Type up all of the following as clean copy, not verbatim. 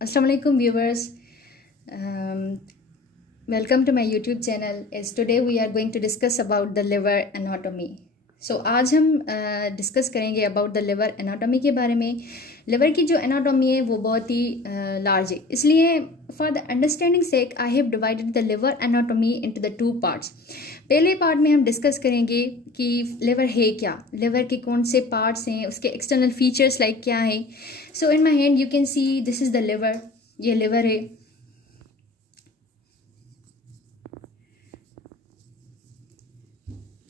Assalamu alaikum viewers. Welcome to my YouTube channel. As today we are going to discuss about the liver anatomy. So आज हम discuss करेंगे about the liver anatomy के बारे में. Liver की जो anatomy है वो बहुत ही लार्ज है, इसलिए for the understanding sake I have divided the liver anatomy into the two parts. पहले पार्ट में हम डिस्कस करेंगे कि लिवर है क्या, लिवर के कौन से पार्ट्स हैं, उसके एक्सटर्नल फीचर्स लाइक क्या है. So in my hand you can see this is the liver. ये लिवर है.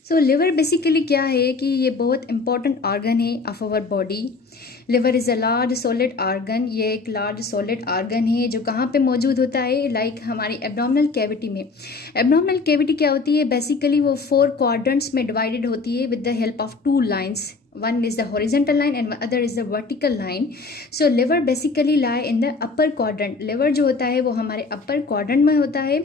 सो लिवर बेसिकली क्या है कि ये बहुत इंपॉर्टेंट ऑर्गन है of our body. Liver is a large solid organ. ये एक लार्ज सॉलिड ऑर्गन है जो कहाँ पे मौजूद होता है, लाइक हमारी एब्डोमिनल कैविटी में. एब्डोमिनल कैविटी क्या होती है, बेसिकली वो 4 क्वाड्रेंट्स में डिवाइडेड होती है with the help of 2 lines. One is the horizontal line and other is the vertical line. So liver basically lie in the upper quadrant. liver जो होता है वो हमारे upper quadrant में होता है.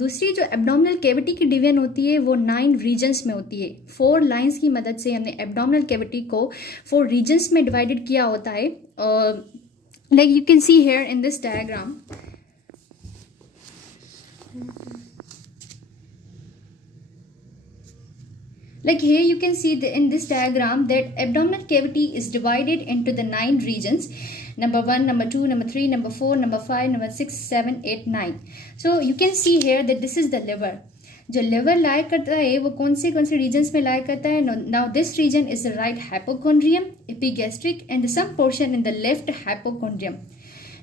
दूसरी जो abdominal cavity की डिवीजन होती है वो 9 regions में होती है. 4 lines की मदद से हमने abdominal cavity को 4 regions में divided किया होता है. Like you can see here in this diagram. Like here you can see in this diagram that abdominal cavity is divided into the 9 regions. Number 1, number 2, number 3, number 4, number 5, number 6, 7, 8, 9. So you can see here that this is the liver. जो liver lie करता है वो कौन से regions में lie करता है. Now this region is the right hypochondrium, epigastric and some portion in the left hypochondrium.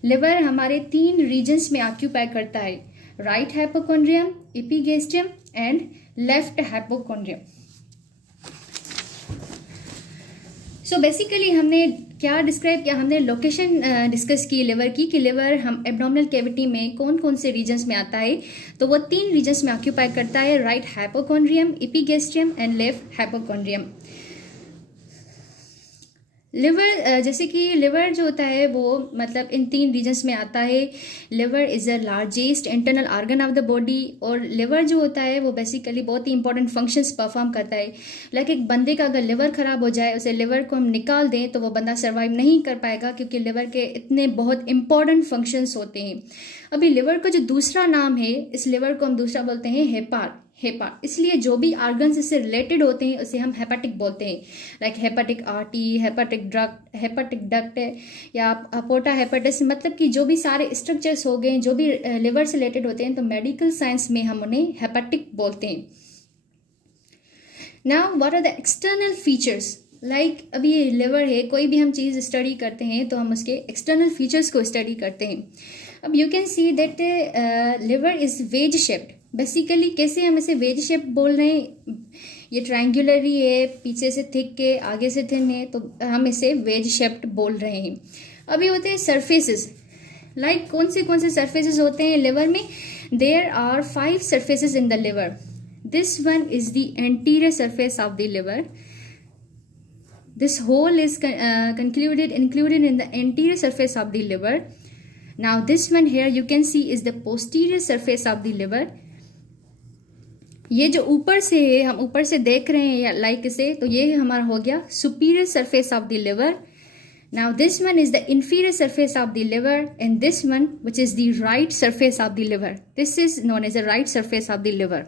liver हमारे 3 regions में occupy करता है, right hypochondrium, epigastrium and left hypochondrium. So basically हमने क्या डिस्क्राइब किया, हमने लोकेशन डिस्कस की लिवर की कि लिवर हम एब्डोमिनल कैविटी में कौन कौन से रीजन्स में आता है. तो वो 3 रीजन्स में ऑक्यूपाई करता है, right hypochondrium, epigastrium and left hypochondrium. Liver जैसे कि लिवर जो होता है वो मतलब इन 3 रीजन्स में आता है. Liver is the largest internal organ of the body. और लिवर जो होता है वो बेसिकली बहुत ही इंपॉर्टेंट फंक्शंस परफॉर्म करता है. लाइक एक बंदे का अगर लिवर ख़राब हो जाए, उसे लिवर को हम निकाल दें तो वो बंदा सर्वाइव नहीं कर पाएगा, क्योंकि लिवर के इतने बहुत इंपॉर्टेंट फंक्शंस होते हैं. अभी लिवर का जो दूसरा नाम है, इस लिवर को हम दूसरा बोलते हैं हेपाट. इसलिए जो भी ऑर्गन्स इससे रिलेटेड होते हैं उसे हम हेपाटिक बोलते हैं. Like hepatic artery, hepatic duct या पोर्टा हेपाटिस. मतलब कि जो भी सारे स्ट्रक्चर्स हो गए जो भी लिवर से रिलेटेड होते हैं, तो मेडिकल साइंस में हम उन्हें हेपाटिक बोलते हैं. Now what are the external features. Like अभी ये लिवर है, कोई भी हम चीज़ स्टडी करते हैं तो हम उसके एक्सटर्नल फीचर्स को स्टडी करते हैं. अब you can see that liver is wedge shaped. Basically कैसे हम इसे वेज शेप बोल रहे हैं, ये ट्रायंगुलर ही है, पीछे से थिक के आगे से थिन है, तो हम इसे वेज शेप्ड बोल रहे हैं. अभी होते हैं सरफेसेस. लाइक कौन से सरफेसेस होते हैं लिवर में. There are 5 surfaces in the liver. This one is the anterior surface of the liver. This whole is included in the anterior surface of the liver. Now this one here you can see is the posterior surface of the liver. ये जो ऊपर से है, हम ऊपर से देख रहे हैं या लाइक इसे, तो ये हमारा हो गया superior surface of the liver. Now this one is the inferior surface of the liver and this one which is the right surface of the liver. This is known as the right surface of the liver.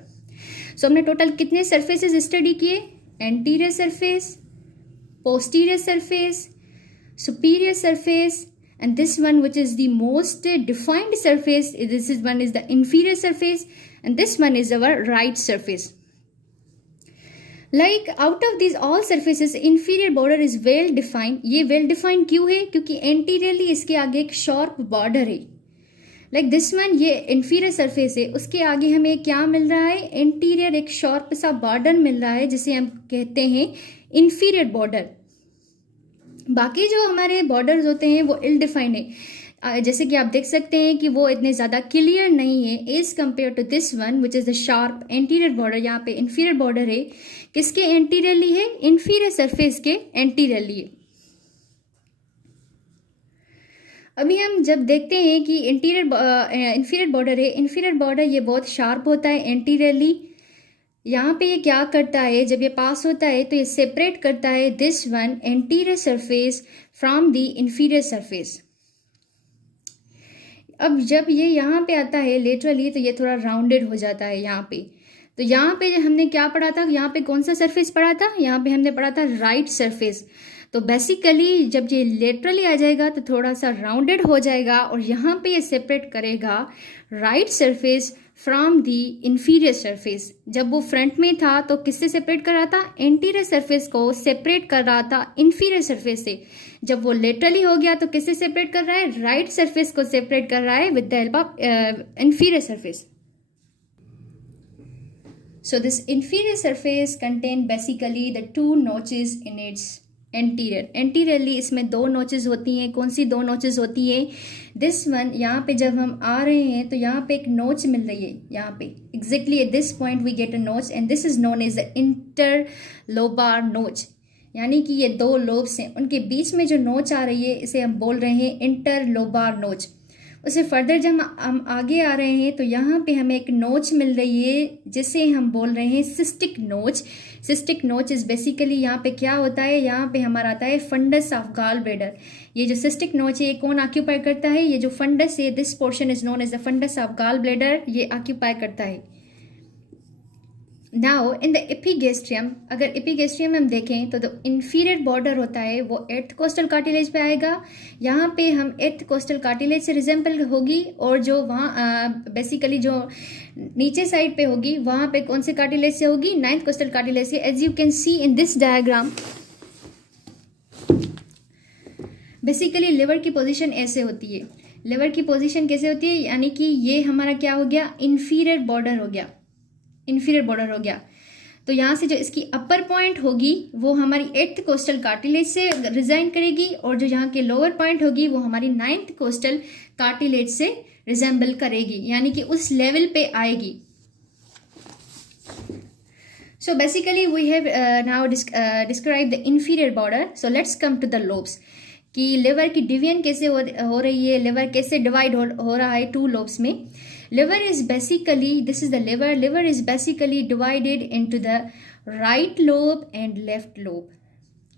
So हमने total कितने surfaces study किए. Anterior surface, posterior surface, superior surface, and this one which is the most defined surface, this is one is the inferior surface and this one is our right surface. Like out of these all surfaces inferior border is well defined. ये well defined क्यों है, क्योंकि anteriorly इसके आगे एक sharp border है. Like this one ये inferior surface है, उसके आगे हमें क्या मिल रहा है, इंटीरियर एक शार्प सा बॉर्डर मिल रहा है जिसे हम कहते हैं इंफीरियर बॉर्डर. बाकी जो हमारे बॉर्डर्स होते हैं वो इल डिफाइंड है. जैसे कि आप देख सकते हैं कि वो इतने ज़्यादा क्लियर नहीं है as compare to this one which is the sharp anterior border. यहाँ पे इंफीरियर बॉर्डर है, किसके एंटीरियरली है, इंफीरियर सरफेस के एंटीरियरली है. अभी हम जब देखते हैं कि इंफीरियर बॉर्डर है, इंफीरियर बॉर्डर ये बहुत शार्प होता है एंटीरियरली. यहाँ पे ये क्या करता है, जब ये पास होता है तो ये सेपरेट करता है this one anterior surface from the inferior surface. अब जब ये यहाँ पे आता है लेटरली तो ये थोड़ा राउंडेड हो जाता है यहाँ पे। तो यहाँ पे हमने क्या पढ़ा था, यहाँ पे कौन सा सरफेस पढ़ा था, यहाँ पे हमने पढ़ा था राइट सरफेस। तो बेसिकली जब ये लेटरली आ जाएगा तो थोड़ा सा राउंडेड हो जाएगा और यहाँ पे ये सेपरेट करेगा right surface from the inferior surface. जब वो फ्रंट में था तो किससे सेपरेट कर रहा था, एंटीरियर सरफेस को सेपरेट कर रहा था इंफीरियर सरफेस से। जब वो लेटरली हो गया तो किससे सेपरेट कर रहा है, राइट सरफेस को सेपरेट कर रहा है with the help of inferior surface. So this inferior surface contain basically the two notches in its anterior. Anteriorly इसमें दो नोचेस होती हैं। कौन सी दो नोचेस होती है, दिस वन, यहाँ पे जब हम आ रहे हैं तो यहाँ पे एक नोच मिल रही है, यहाँ पे exactly at this point we get a notch and this is known as the interlobar notch। यानी कि ये दो लोब्स हैं, उनके बीच में जो नोच आ रही है इसे हम बोल रहे हैं इंटरलोबार नोच। उससे फर्दर जब हम आगे आ रहे हैं तो यहाँ पे हमें एक नोच मिल रही है जिसे हम बोल रहे हैं सिस्टिक नोच। सिस्टिक नोच इज बेसिकली यहाँ पे क्या होता है, यहाँ पे हमारा आता है फंडस ऑफ गॉल ब्लैडर। ये जो सिस्टिक नोच है ये कौन ऑक्यूपाई करता है, ये जो फंडस है, this portion is known as the fundus of gall bladder, ये ऑक्यूपाई करता है। नाउ इन द एपिगेस्ट्रियम, अगर एपिगेस्ट्रियम हम देखें तो इंफीरियर बॉर्डर होता है वो एर्थ कोस्टल कार्टिलेज पे आएगा। यहाँ पे हम एर्थ कोस्टल कार्टिलेज से रिजेंबल होगी और जो वहाँ बेसिकली जो नीचे साइड पे होगी वहाँ पे कौन से कार्टिलेज से होगी, नाइन्थ कोस्टल कार्टिलेज से। As you can see in this diagram basically liver की पोजीशन ऐसे होती है। लिवर की पोजीशन कैसे होती है, यानी कि ये हमारा क्या हो गया, इंफीरियर बॉर्डर हो गया, इंफीरियर बॉर्डर हो गया। तो यहाँ से जो इसकी अपर पॉइंट होगी वो हमारी एट्थ कोस्टल कार्टिलेज से रिजाइन करेगी और जो यहाँ के लोअर पॉइंट होगी वो हमारी नाइन्थ कोस्टल कार्टिलेज से रिजेंबल करेगी, यानी कि उस लेवल पे आएगी। So basically we have now described the inferior border. So let's come to the lobes कि लिवर की डिवीजन कैसे हो रही है, लिवर कैसे डिवाइड हो रहा है टू लोब्स में। Liver is basically, this is the liver, liver is basically divided into the right lobe and left lobe.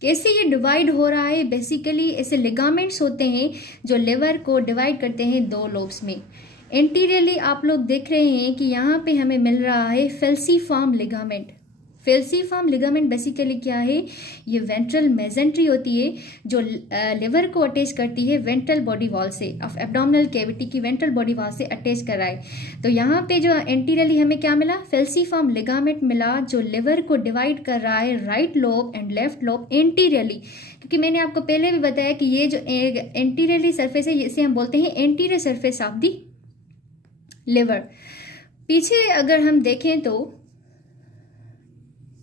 कैसे ये डिवाइड हो रहा है, बेसिकली ऐसे लिगामेंट्स होते हैं जो लिवर को डिवाइड करते हैं दो लोब्स में। एंटीरियरली आप लोग देख रहे हैं कि यहाँ पे हमें मिल रहा है फेल्सीफॉर्म लिगामेंट। फेल्सीफॉर्म लिगामेंट बेसिकली क्या है, ये वेंट्रल मेजेंट्री होती है जो लिवर को अटैच करती है वेंट्रल बॉडी वॉल से, ऑफ एब्डोमिनल कैविटी की वेंट्रल बॉडी वॉल से अटैच कराए। तो यहाँ पे जो एंटीरियरली हमें क्या मिला, फेल्सीफॉर्म लिगामेंट मिला जो लिवर को डिवाइड कर रहा है right lobe and left lobe anteriorly. क्योंकि मैंने आपको पहले भी बताया कि ये जो एंटीरियरली सरफेस है इसे हम बोलते हैं anterior surface of the liver. पीछे अगर हम देखें तो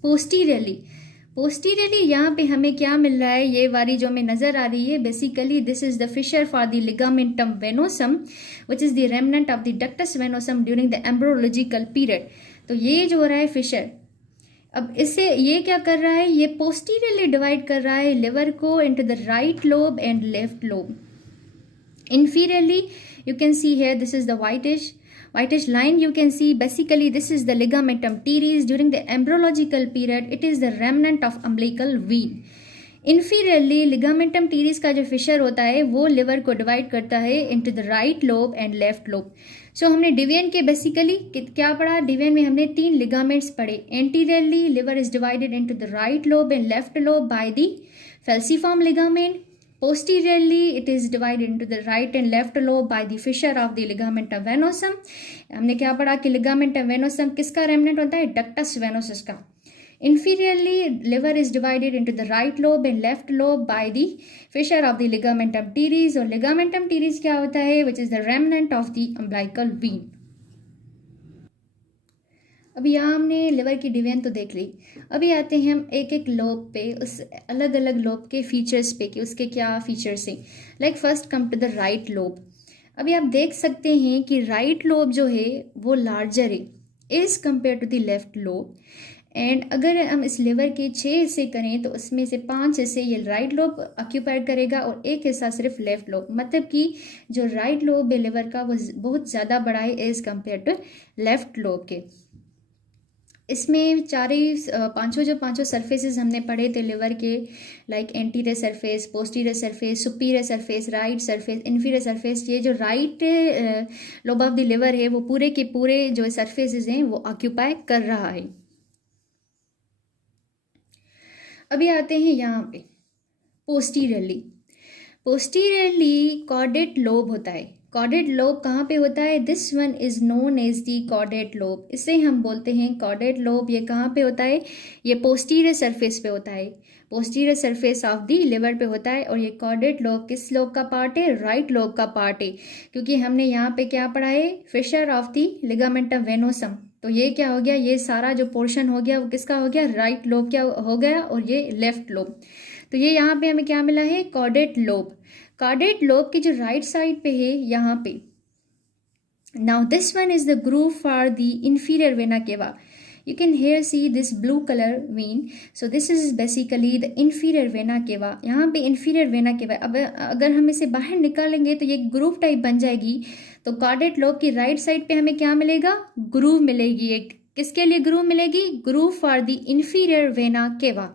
पोस्टीरियरली यहाँ पे हमें क्या मिल रहा है, ये वाली जो हमें नजर आ रही है, basically this is the fissure for the ligamentum venosum which is the remnant of the ductus venosum during the embryological period. तो ये जो हो रहा है फिशर, अब इससे ये क्या कर रहा है, ये पोस्टीरियरली डिवाइड कर रहा है लिवर को into the right lobe and left lobe. Inferiorly you can see here this is the whitish line you can see, basically this is the ligamentum teres. During the embryological period it is the remnant of umbilical vein. Inferiorly ligamentum teres का जो Fisher होता है वो liver को divide करता है into the right lobe and left lobe. So हमने division के बेसिकली क्या पढ़ा, डिवीजन में हमने तीन लिगामेंट्स पढ़े। Anteriorly liver is divided into the right lobe and left lobe by the falciform ligament. Posteriorly it is divided into the right and left lobe by the fissure of the ligamentum venosum. हमने क्या पढ़ा कि ligamentum venosum किसका remnant होता है, ductus venosus का। Inferiorly liver is divided into the right lobe and left lobe by the fissure of the ligamentum teres, और ligamentum teres क्या होता है, which is the remnant of the umbilical vein. अभी यहाँ हमने लिवर की division तो देख ली, अभी आते हैं हम एक एक लोब पे, उस अलग अलग लोब के फीचर्स पे कि उसके क्या फीचर्स हैं। Like first come to the right lobe. अभी आप देख सकते हैं कि राइट लोब जो है वो लार्जर है as compare to the left lobe. And अगर हम इस लिवर के 6 हिस्से करें तो उसमें से 5 हिस्से ये राइट लोब ऑक्यूपाइड करेगा और एक हिस्सा सिर्फ लेफ्ट लोब। मतलब कि जो राइट लोब है लिवर का वो बहुत ज़्यादा बड़ा है as compare to left lobe के। इसमें पांचों जो पांचों सरफेसेस हमने पढ़े थे लिवर के, like anterior surface, posterior surface, superior surface, right surface, inferior surface, ये जो right lobe of the liver है वो पूरे के पूरे जो सरफेसेस हैं वो ऑक्यूपाई कर रहा है। अभी आते हैं यहाँ पे पोस्टीरियरली। पोस्टीरियरली कॉर्डेट लोब होता है। कॉर्डेट लोब कहाँ पे होता है? This one is known as the caudate lobe. इसे हम बोलते हैं कॉर्डेट लोब। ये कहाँ पे होता है? ये पोस्टीरियर सरफेस पे होता है, posterior surface of the liver पे होता है। और ये कॉर्डेट लोब किस लोब का पार्ट है? राइट लोब का पार्ट है, क्योंकि हमने यहाँ पे क्या पढ़ा है? Fissure of the ligamentum venosum. तो ये क्या हो गया? ये सारा जो पोर्शन हो गया वो किसका हो गया? राइट लोब क्या हो गया, और ये लेफ्ट लोब। तो ये यहाँ पे हमें क्या मिला है? Caudate lobe. कॉर्डेट लोब की जो राइट साइड पे है यहाँ पे, now this one is the groove for the inferior vena केवा। You can here see this blue color vein. So this is basically the inferior vena cava. यहाँ पे inferior vena cava। अब अगर हम इसे बाहर निकालेंगे तो ये ग्रूव टाइप बन जाएगी। तो कॉर्डेट लोब की राइट साइड पे हमें क्या मिलेगा? ग्रूव मिलेगी। एक किसके लिए ग्रूव मिलेगी? Groove for the inferior vena केवा।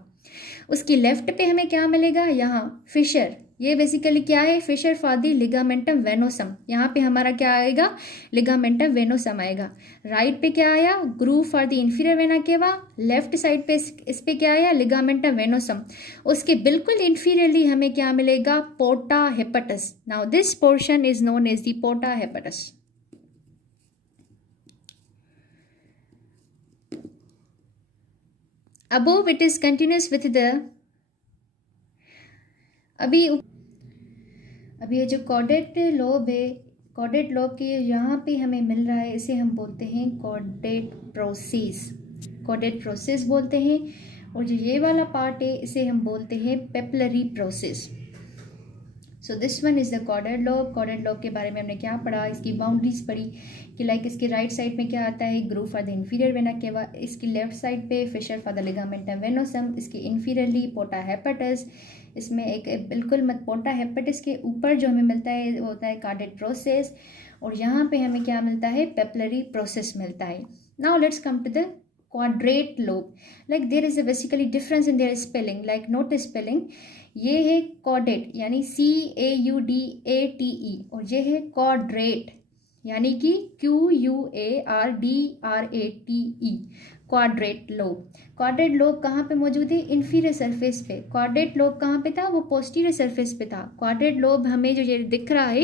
उसकी लेफ्ट पे हमें क्या मिलेगा? यहाँ फिशर। ये बेसिकली क्या है? Fissure for the ligamentum venosum. यहाँ पे हमारा क्या आएगा? लिगामेंटम वेनोसम आएगा। राइट पे क्या आया? Groove for the inferior vena cava. Left side पे इस पे क्या आया? Ligamentum venosum. उसके बिल्कुल इंफीरियरली हमें क्या मिलेगा? Porta hepatis. Now this portion is known as the porta hepatis. Above it is continuous with the अभी ये जो कॉर्डेट लोब है, कॉर्डेट लोब के यहाँ पे हमें मिल रहा है, इसे हम बोलते हैं कॉर्डेट प्रोसेस। कॉर्डेट प्रोसेस बोलते हैं। और जो ये वाला पार्ट है इसे हम बोलते हैं papillary process. So this one is the chordate lobe. Chordate lobe के बारे में हमने क्या पढ़ा? इसकी बाउंड्रीज पढ़ी कि लाइक इसके राइट साइड में क्या आता है? Groove for the inferior vena केवा। इसकी लेफ्ट साइड पे फिशर फॉर द लिगामेंटम वेनोसम। इसकी इंफीरियरली पोर्टा हेपेटस। इसमें एक बिल्कुल मत पोर्टा हेपेटस के ऊपर जो हमें मिलता है वो होता है कॉर्डेट प्रोसेस। और यहाँ पे हमें क्या मिलता है? पेपलरी प्रोसेस मिलता है। Now let's come to the quadrate lobe. Like there is a basically difference in their spelling. Like note spelling. ये है कॉर्डेट यानी CAUDATE, और ये है क्वाड्रेट यानी कि QUARDRATE। Quadrate lobe. Quadrate lobe कहाँ पे मौजूद है? इंफीरियर सरफेस पे। क्वाड्रेट लोब कहाँ पे था? वो पोस्टीरियर सरफेस पे था। क्वाड्रेट लोब हमें जो ये दिख रहा है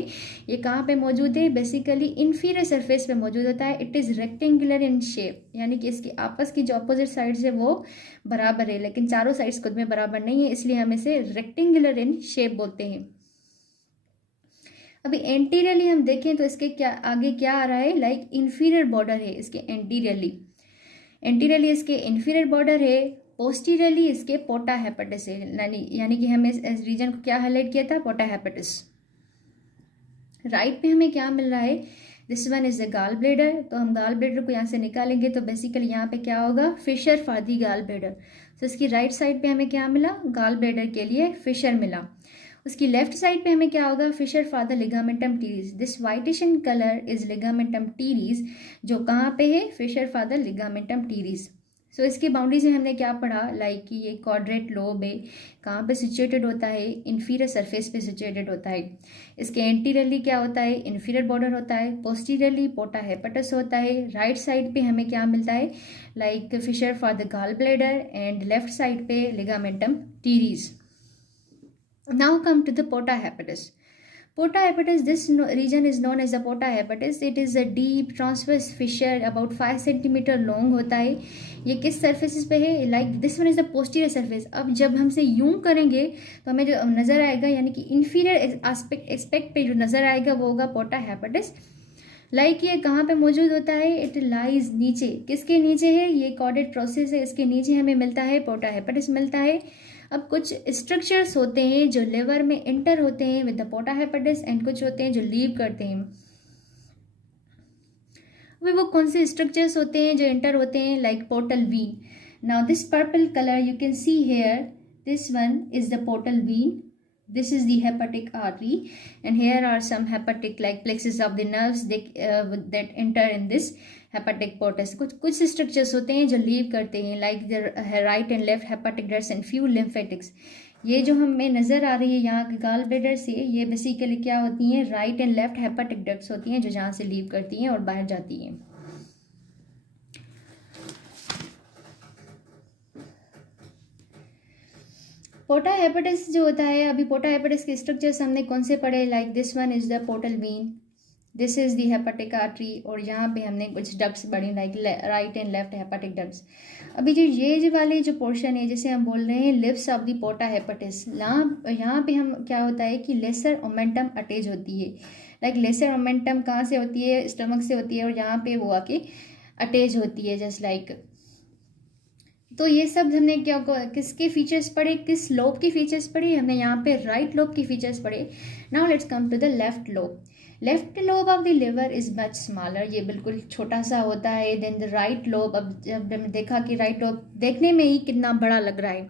ये कहाँ पे मौजूद है? बेसिकली इंफीरियर सरफेस पे मौजूद होता है। It is rectangular in shape, यानी कि इसकी आपस की जो अपोजिट साइड्स है वो बराबर है, लेकिन चारों साइड्स खुद में बराबर नहीं है, इसलिए हम इसे रेक्टेंगुलर इन शेप बोलते हैं। अभी एंटीरियरली हम देखें तो इसके क्या आगे क्या आ रहा है? लाइक इंफीरियर बॉर्डर है इसके एंटीरियरली। एंटीरियरली इसके इंफीरियर बॉर्डर है। पोस्टीरियरली इसके पोर्टा हेपेटस है, यानी कि हमने इस रीजन को क्या हाईलाइट किया था? पोर्टा हेपेटस। राइट पे हमें क्या मिल रहा है? This one is the gall bladder. तो हम गाल ब्लेडर को यहाँ से निकालेंगे तो बेसिकली यहाँ पे क्या होगा? Fissure for the gall bladder. तो इसकी राइट साइड पे हमें क्या मिला? गाल ब्लेडर के लिए फिशर मिला। उसकी लेफ्ट साइड पे हमें क्या होगा? Fissure for the ligamentum teres. This whitish in colour is ligamentum teres, जो कहाँ पे है? Fissure for the ligamentum teres. So इसकी बाउंड्री से हमने क्या पढ़ा? लाइक कि ये क्वाड्रेट लोब है, कहाँ पे सिचुएटेड होता है? इंफीरियर सरफेस पे सिचुएटेड होता है। इसके एंटीरियरली क्या होता है? इंफीरियर बॉर्डर होता है। पोस्टीरियरली पोर्टा हेपेटस होता है। राइट साइड पे हमें क्या मिलता है? Like fissure for the gall bladder, and left side पे ligamentum teres. Now come to the porta hepatis. Porta hepatis, this region is known as the porta hepatis. It is a deep transverse fissure about 5 centimeter long होता है। ये किस surfaces पे है? Like this one is the posterior surface. अब जब हमसे यूं करेंगे तो हमें जो नज़र आएगा यानी कि inferior aspect पे जो नज़र आएगा वो होगा porta hepatis। लाइक ये कहाँ पे मौजूद होता है? इट लाइज नीचे। किसके नीचे है? ये कॉर्डेट प्रोसेस है, इसके नीचे हमें मिलता है पोर्टा हेपेटिस मिलता है। अब कुछ स्ट्रक्चर्स होते हैं जो लिवर में एंटर होते हैं with the porta hepatitis, and कुछ होते हैं जो लीव करते हैं। अभी वो कौन से स्ट्रक्चर्स होते हैं जो एंटर होते हैं? Like portal vein. Now this purple colour you can see here, this one is the portal vein. This is the hepatic artery, and here are some hepatic like plexus of the nerves that enter in this hepatic ports. कुछ structures होते हैं जो leave करते हैं, like the right and left hepatic ducts and few lymphatics. ये जो हमें नज़र आ रही है यहाँ के गॉल ब्लैडर से, ये बेसिकली क्या होती हैं, right and left hepatic ducts होती हैं जो जहाँ से लीव करती हैं और बाहर जाती हैं। पोर्टा हेपेटिस जो होता है, अभी पोर्टा हेपेटिस के स्ट्रक्चर्स हमने कौन से पढ़े, like this one is the portal vein, this is the hepatic artery, और यहाँ पे हमने कुछ डक्ट्स पढ़ी like right and left hepatic ducts. अभी जो ये वाले जो पोर्शन है जिसे हम बोल रहे हैं lips of the porta hepatitis, यहाँ पे हम क्या होता है कि लेसर ओमेंटम अटैच होती है। लाइक लेसर ओमेंटम कहाँ से होती है, स्टमक से होती है, और यहाँ पे वो आके अटैच होती है जस्ट लाइक। तो ये सब हमने क्या किसके फीचर्स पढ़े, किस लोब के फीचर्स पढ़े, हमने यहाँ पे राइट लोब के फीचर्स पढ़े। Now let's come to the left lobe. Left lobe of the liver is much smaller, ये बिल्कुल छोटा सा होता है देन द राइट लोब। अब जब हमने देखा कि राइट लोब देखने में ही कितना बड़ा लग रहा है,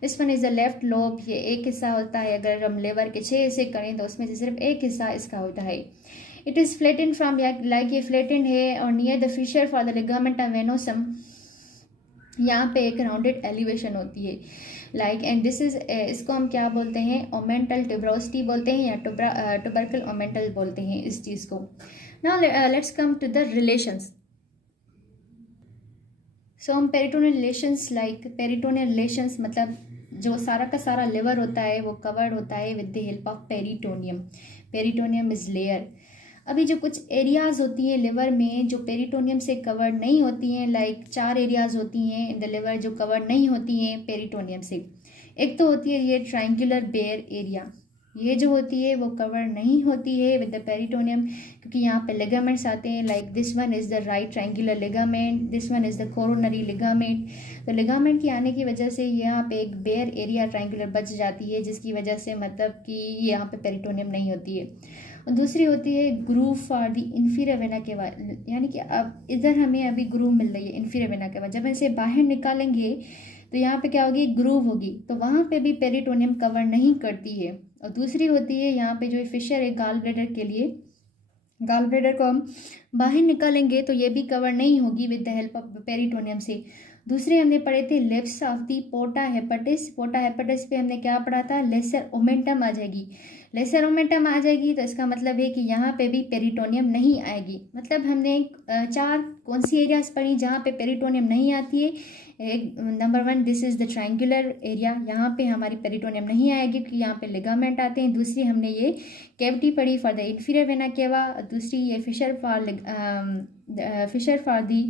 this one is the left lobe. ये एक हिस्सा होता है, अगर हम लिवर के 6 हिस्से करें तो उसमें से सिर्फ एक हिस्सा इसका होता है। It is flattened from, like ये फ्लैटेंड है, और near the fissure for the ligament of venosum, यहाँ पे एक राउंडेड एलिवेशन होती है लाइक, एंड दिस इज, इसको हम क्या बोलते हैं, ओमेंटल ट्यूबरोसिटी बोलते हैं या ट्यूबरकल ओमेंटल बोलते हैं इस चीज़ को। Now let's come to the relations. So हम peritoneal relations, like peritoneal relations मतलब जो सारा का सारा लिवर होता है वो कवर्ड होता है with the help of peritoneum. Peritoneum is layer. अभी जो कुछ एरियाज होती हैं लिवर में जो पेरिटोनियम से कवर्ड नहीं होती हैं, लाइक 4 एरियाज होती हैं इन द लिवर जो कवर्ड नहीं होती हैं पेरिटोनियम से। एक तो होती है ये ट्रायंगुलर बेयर एरिया, ये जो होती है वो कवर नहीं होती है विद द पेरिटोनियम, क्योंकि यहाँ पे लिगामेंट्स आते हैं, like this one is the right triangular ligament, this one is the coronary ligament. तो लिगामेंट के आने की वजह से यहाँ पे एक बेयर एरिया ट्रायंगुलर बच जाती है, जिसकी वजह से मतलब कि यहाँ पे पेरिटोनियम नहीं होती है। और दूसरी होती है groove for the inferior vena cava, यानी कि अब इधर हमें अभी ग्रूव मिल रही है इन्फीरियर वेना केवा, जब इसे बाहर निकालेंगे तो यहाँ पे क्या होगी, ग्रूव होगी, तो वहाँ पे भी पेरिटोनियम कवर नहीं करती है। और दूसरी होती है यहाँ पे जो फिशर है गॉल ब्लैडर के लिए, गॉल ब्लैडर को हम बाहर निकालेंगे तो ये भी कवर नहीं होगी with the help of peritoneum से। दूसरे हमने पढ़े थे lips of the पोर्टा hepatitis. पोर्टा hepatitis पे हमने क्या पढ़ा था, लेसर ओमेंटम आ जाएगी। लेसर ओमेंटम आ जाएगी तो इसका मतलब है कि यहाँ पे भी पेरिटोनियम नहीं आएगी। मतलब हमने 4 कौन सी एरियाज पढ़ी जहाँ पे पेरिटोनियम नहीं आती है। एक number 1 this is the triangular area, यहाँ पे हमारी पेरिटोनियम नहीं आएगी क्योंकि यहाँ पे लिगामेंट आते हैं। दूसरी हमने ये कैविटी पढ़ी for the inferior vena cava. दूसरी ये फिशर फॉर दी,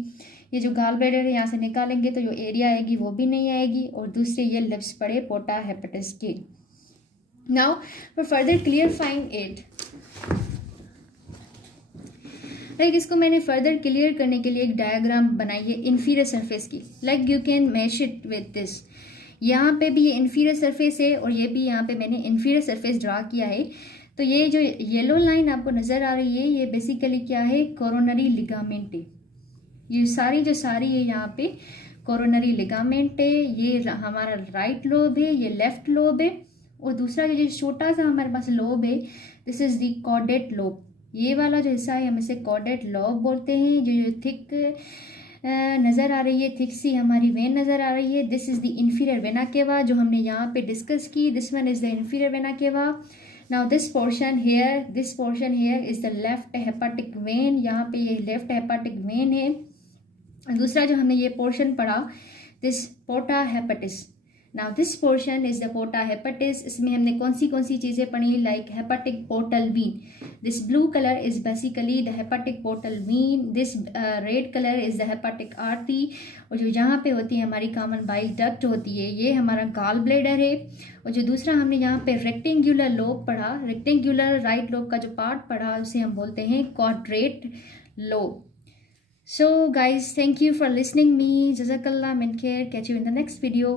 ये जो गॉल ब्लैडर है यहाँ से निकालेंगे तो जो एरिया आएगी वो भी नहीं आएगी। और दूसरे ये लिप्स पड़े पोर्टा हेपेटिस के। Now for further clarifying it, like इसको मैंने फर्दर क्लियर करने के लिए एक डायग्राम बनाई है इन्फीरियर सरफेस की, like you can match it with this. यहाँ पे भी ये इन्फीरियर सरफेस है और ये भी यहाँ पे मैंने इन्फीरियर सरफेस ड्रा किया है। तो ये जो येलो लाइन आपको नज़र आ रही है ये बेसिकली क्या है, कोरोनरी लिगामेंट है। ये सारी है यहाँ पे कोरोनरी लिगामेंट है। ये हमारा राइट लोब है, ये लेफ्ट लोब है, और दूसरा जो छोटा सा हमारे पास लोब है this is the chordate lobe. ये वाला जो हिस्सा है हम इसे कॉर्डेट लोब बोलते हैं। जो थिक नज़र आ रही है, थिक सी हमारी वेन नज़र आ रही है, this is the inferior vena cava जो हमने यहाँ पे डिस्कस की। This one is the inferior vena cava. Now this portion here is the left hepatic when, यहाँ पे ये लेफ्ट हेपाटिक वेन है। दूसरा जो हमने ये पोर्शन पढ़ा this porta hepatis. Now this portion is the porta hepatis. इसमें हमने कौन सी चीज़ें पढ़ी, like hepatic portal vein. This blue colour is basically the hepatic portal vein, this red colour is the hepatic artery. और जो यहाँ पे होती है हमारी कॉमन बाइल डक्ट होती है, ये हमारा गॉल ब्लैडर है। और जो दूसरा हमने यहाँ पे रेक्टेंगुलर लोब पढ़ा, रेक्टेंगुलर राइट लोब का जो पार्ट पढ़ा उसे हम बोलते हैं quadrate lobe. So guys, thank you for listening me. Jazakallah min khair. Catch you in the next video.